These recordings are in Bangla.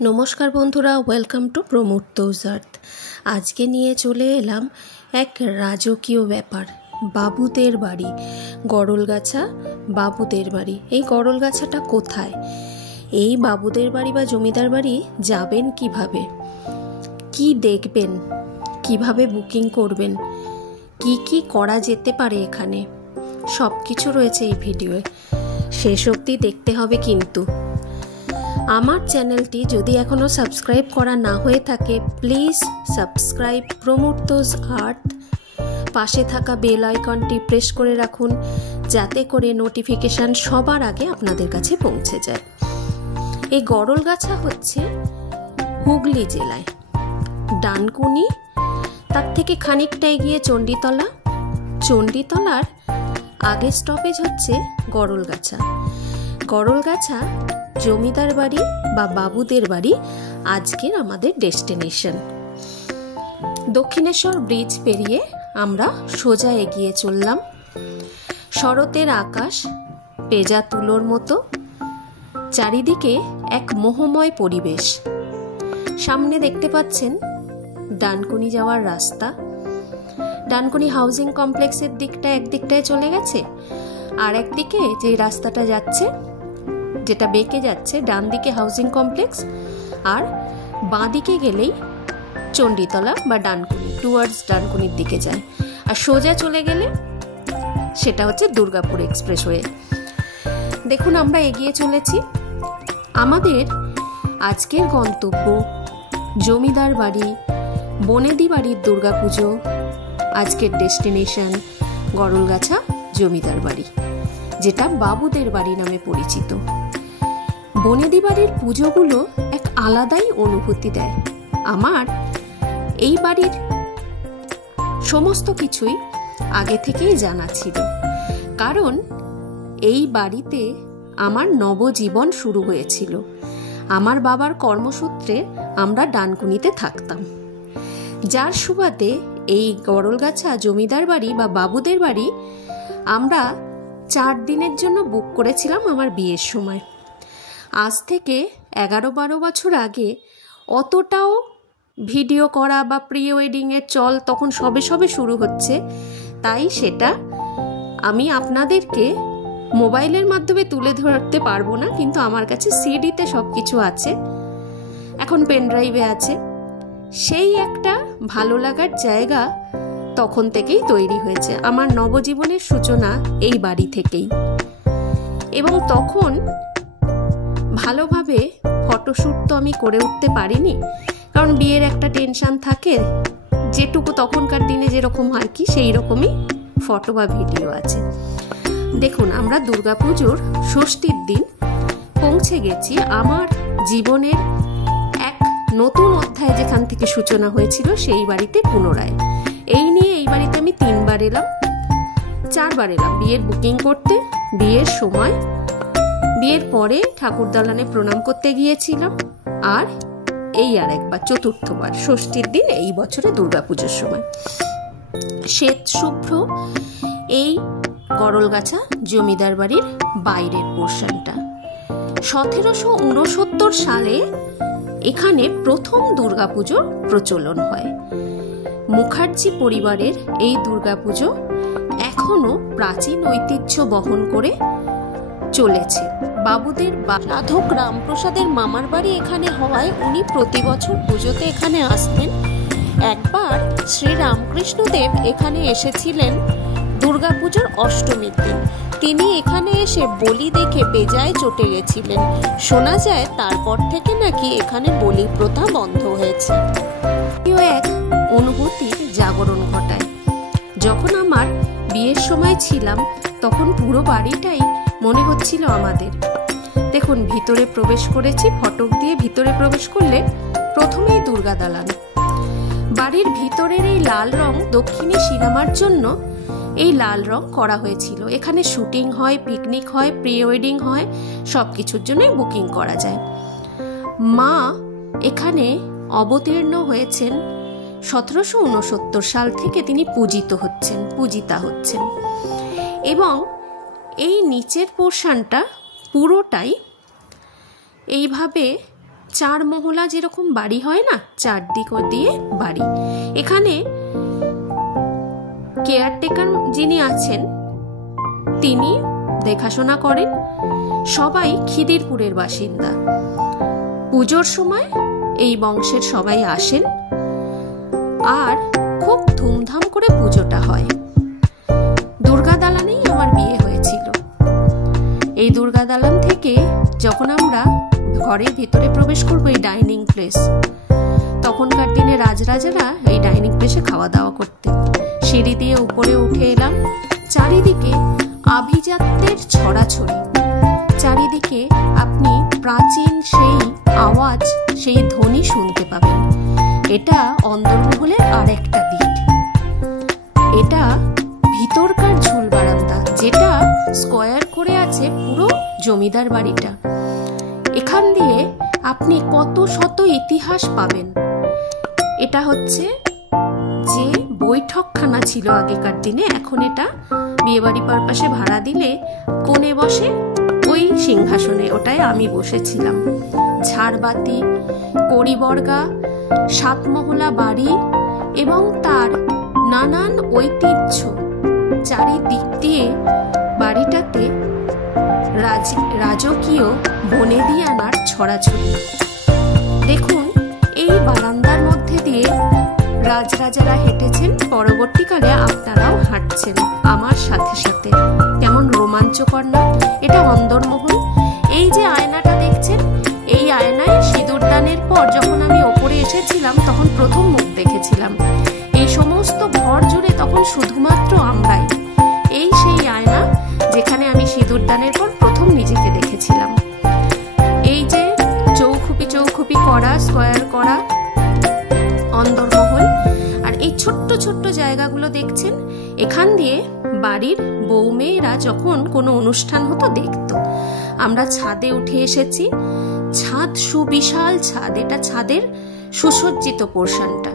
নমস্কার বন্ধুরা, ওয়েলকাম টু প্রমূর্তজ আর্থ। আজকে নিয়ে চলে এলাম এক রাজকীয় ব্যাপার, বাবুদের বাড়ি, গড়লগাছা বাবুদের বাড়ি। এই গড়লগাছাটা কোথায়? এই বাবুদের বাড়ি বা জমিদার বাড়ি যাবেন কিভাবে, কি দেখবেন, কিভাবে বুকিং করবেন, কি কি করা যেতে পারে এখানে, সব কিছু রয়েছে এই ভিডিওয়ে। শেষ অবধি দেখতে হবে কিন্তু। আমার চ্যানেলটি যদি এখনও সাবস্ক্রাইব করা না হয়ে থাকে, প্লিজ সাবস্ক্রাইব প্রমূর্তজ আর্থ। পাশে থাকা বেল আইকনটি প্রেস করে রাখুন, যাতে করে নোটিফিকেশান সবার আগে আপনাদের কাছে পৌঁছে যায়। এই গড়লগাছা হচ্ছে হুগলি জেলায়, ডানকুনি, তার থেকে খানিকটা এগিয়ে চণ্ডীতলা, চণ্ডীতলার আগের স্টপেজ হচ্ছে গড়লগাছা। গড়লগাছা জমিদার বাড়ি বা বাবুদের বাড়ি আজকের আমাদের ডেস্টিনেশন। দক্ষিণেশ্বর ব্রিজ পেরিয়ে আমরা সোজা এগিয়ে চললাম। শরতের আকাশ পেজা তুলোর মতো, চারিদিকে এক মোহময় পরিবেশ। সামনে দেখতে পাচ্ছেন ডানকুনি যাওয়ার রাস্তা। ডানকুনি হাউজিং কমপ্লেক্সের দিকটা একদিকটায় চলে গেছে, আর একদিকে যে রাস্তাটা যাচ্ছে, যেটা বেঁকে যাচ্ছে, ডান দিকে হাউজিং কমপ্লেক্স, আর বাঁ দিকে গেলেই চণ্ডীতলা বা ডানকুনি, টুয়ার্ডস ডানকুনির দিকে যায়। আর সোজা চলে গেলে সেটা হচ্ছে দুর্গাপুর এক্সপ্রেসওয়ে। দেখুন আমরা এগিয়ে চলেছি। আমাদের আজকের গন্তব্য জমিদার বাড়ি, বনেদি বাড়ির দুর্গাপুজো। আজকের ডেস্টিনেশন গড়লগাছা জমিদার বাড়ি, যেটা বাবুদের বাড়ি নামে পরিচিত। বনেদি বাড়ির পুজোগুলো এক আলাদাই অনুভূতি দেয়। আমার এই বাড়ির সমস্ত কিছুই আগে থেকেই জানা ছিল, কারণ এই বাড়িতে আমার নবজীবন শুরু হয়েছিল। আমার বাবার কর্মসূত্রে আমরা ডানকুনিতে থাকতাম, যার সুবাদে এই গড়লগাছা জমিদার বাড়ি বা বাবুদের বাড়ি আমরা 4 দিনের জন্য বুক করেছিলাম আমার বিয়ের সময়। আজ থেকে 11-12 বছর আগে অতটাও ভিডিও করা বা প্রি ওয়েডিংয়ের চল তখন সবে সবে শুরু হচ্ছে, তাই সেটা আমি আপনাদেরকে মোবাইলের মাধ্যমে তুলে ধরতে পারবো না, কিন্তু আমার কাছে সিডিতে সব কিছু আছে, এখন পেনড্রাইভে আছে। সেই একটা ভালো লাগার জায়গা তখন থেকেই তৈরি হয়েছে। আমার নবজীবনের সূচনা এই বাড়ি থেকেই। এবং তখন ভালোভাবে ফটোশ্যুট তো আমি করে উঠতে পারিনি, কারণ বিয়ের একটা টেনশন থাকে, যেটুকু তখনকার দিনে যেরকম হয় কি সেই রকমই ফটো বা ভিডিও আছে। দেখুন আমরা দুর্গাপুজোর ষষ্ঠীর দিন পৌঁছে গেছি আমার জীবনের এক নতুন অধ্যায়, যেখান থেকে সূচনা হয়েছিল সেই বাড়িতে পুনরায়। এই নিয়ে এই বাড়িতে আমি 3বার এলাম, 4বার এলাম বিয়ের বুকিং করতে, বিয়ের সময়, বিয়ের পরে ঠাকুর দালানে প্রণাম করতে গিয়েছিলাম, আর এই আর একবার 4র্থবার ষষ্ঠীর দিন এই বছরে দুর্গাপুজোর সময়। শ্বেত শুভ্র এই গড়লগাছা জমিদার বাড়ির বাইরের পোর্শনটা। 1769 সালে এখানে প্রথম দুর্গাপুজোর প্রচলন হয়। মুখার্জি পরিবারের এই দুর্গাপুজো এখনো প্রাচীন ঐতিহ্য বহন করে চলেছে। বাবুদের সাধক রামপ্রসাদের মামার বাড়ি এখানে হওয়ায় উনি প্রতি বছর পুজোতে এখানে আসতেন। একবার শ্রী রামকৃষ্ণদেব এখানে এসেছিলেন দুর্গাপুজোর অষ্টমীর দিন। তিনি এখানে এসে বলি দেখে বেজায় চটে গেছিলেন। শোনা যায় তারপর থেকে নাকি এখানে বলি প্রথা বন্ধ হয়েছে। এক অনুভূতির জাগরণ ঘটায়। যখন আমার বিয়ের সময় ছিলাম তখন পুরো বাড়িটাই মনে হচ্ছিল আমাদের। দেখুন ভিতরে প্রবেশ করেছি, ফটক দিয়ে ভিতরে প্রবেশ করলে প্রথমেই দুর্গা দালান। বাড়ির ভিতরের এই লাল রং দক্ষিণী সিনেমার জন্য এই লাল রং করা হয়েছিল। এখানে শুটিং হয়, পিকনিক হয়, প্রি ওয়েডিং হয়, সব কিছুর জন্যই বুকিং করা যায়। মা এখানে অবতীর্ণ হয়েছেন 1769 সাল থেকে, তিনি পূজিতা হচ্ছেন। এবং এই নিচের পোর্শনটা পুরোটাই এইভাবে চার মহলা যেরকম বাড়ি হয় না, চারদিক দিয়ে বাড়ি। এখানে কেয়ারটেকার যিনি আছেন তিনি দেখাশোনা করেন। সবাই খিদিরপুরের বাসিন্দা। পুজোর সময় এই বংশের সবাই আসেন আর খুব ধুমধাম করে পুজোটা হয়। দুর্গা দালানেই আমার বিয়ে হয়েছিল। এই দুর্গা দালান থেকে যখন আমরা ঘরের ভিতরে প্রবেশ করবো, এই ডাইনিং প্লেস, তখনকার দিনে রাজরাজারা এই ডাইনিং প্লেসে খাওয়া দাওয়া করতেন। সিঁড়ি দিয়ে উপরে উঠে এলাম, চারিদিকে আভিজাত্যের ছড়াছড়ি। চারিদিকে আপনি প্রাচীন সেই আওয়াজ, সেই ধ্বনি শুনতে পাবেন। এটা অন্দরমহলের আর একটা দিক। এটা ভিতরকার ঝুল বারান্দা, যেটা স্কোয়ার করে আছে পুরো জমিদার বাড়িটা। এখান দিয়ে আপনি কত শত ইতিহাস পাবেন। এটা হচ্ছে যে বৈঠকখানা ছিল আগেকার দিনে, এখন এটা বিয়েবাড়ি পারপাসে ভাড়া দিলে কোণে বসে ওই সিংহাসনে, ওটাই আমি বসেছিলাম। ঝাড়বাতি, কড়িবর্গা, সাতমহলা বাড়ি এবং তার নানান ঐতিহ্য। চারিদিক দিয়ে বাড়িটাতে রাজকীয় বনেদিয়ানার ছড়াছড়ি। দেখুন, এই বারান্দার মধ্যে দিয়ে রাজরাজারা হেঁটেছেন, পরবর্তীকালে আপনারাও হাঁটছেন আমার সাথে সাথে। কেমন রোমাঞ্চকর না? এটা অন্দরমহল। এই যে আয়নাটা দেখছেন, এই আয়নায় সিঁদুরদানের পর যখন আমি ওপরে এসেছিলাম তখন প্রথম মুখ দেখেছিলাম। এই সমস্ত ঘর জুড়ে তখন শুধুমাত্র আমরাই। এই সেই আয়না যেখানে আমি সিঁদুরদানের পর প্রথম নিজেকে দেখেছিলাম। এই যে চৌখুপি চৌখুপি করা, স্কোয়ার করা অন্দরমহল। আর এই ছোট্ট ছোট্ট জায়গাগুলো দেখছেন, এখান দিয়ে বাড়ির বৌমেয়েরা যখন কোনো অনুষ্ঠান হতো দেখতো। আমরা ছাদে উঠে এসেছি। ছাদ সুবিশাল ছাদ। এটা ছাদের সুসজ্জিত পোর্শনটা।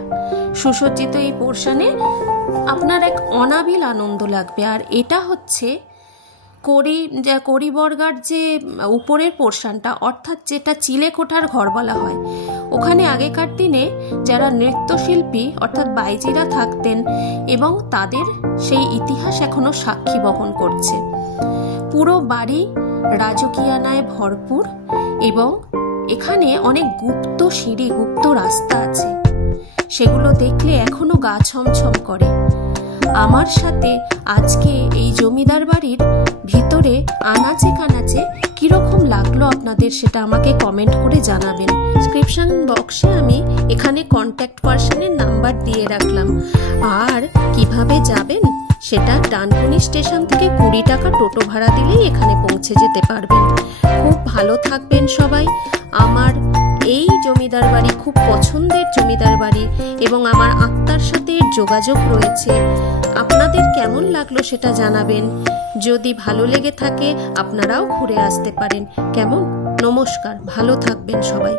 সুসজ্জিত এই পোর্শনে আপনার এক অনাবিল আনন্দ লাগবে। আর এটা হচ্ছে কড়িবর্গার যে উপরের পোর্শনটা, অর্থাৎ যেটা চিলেকোঠার ঘর বলা হয়। ওখানে আগেকার দিনে যারা নৃত্যশিল্পী অর্থাৎ বাইজিরা থাকতেন এবং তাদের সেই ইতিহাস এখনো সাক্ষী বহন করছে। পুরো বাড়ি রাজকীয়ানায় ভরপুর এবং এখানে অনেক গুপ্ত সিঁড়ি, গুপ্ত রাস্তা আছে। সেগুলো দেখলে এখনো গা ছমছম করে। আমার সাথে আজকে এই জমিদার বাড়ির ভিতরে আনাচে কানাচে কিরকম লাগলো আপনাদের, সেটা আমাকে কমেন্ট করে জানাবেন। ডেসক্রিপশন বক্সে আমি এখানে কন্ট্যাক্ট পার্সনের নাম্বার দিয়ে রাখলাম। আর কিভাবে যাবেন সেটা ডানকুনি স্টেশন থেকে 20 টাকা টোটো ভাড়া দিলেই এখানে পৌঁছে যেতে পারবেন। খুব ভালো থাকবেন সবাই। আমার এই জমিদার বাড়ি খুব পছন্দের জমিদার বাড়ি এবং আমার আত্মার সাথে যোগাযোগ রয়েছে। আপনাদের কেমন লাগলো সেটা জানাবেন। যদি ভালো লেগে থাকে আপনারাও ঘুরে আসতে পারেন। কেমন? নমস্কার, ভালো থাকবেন সবাই।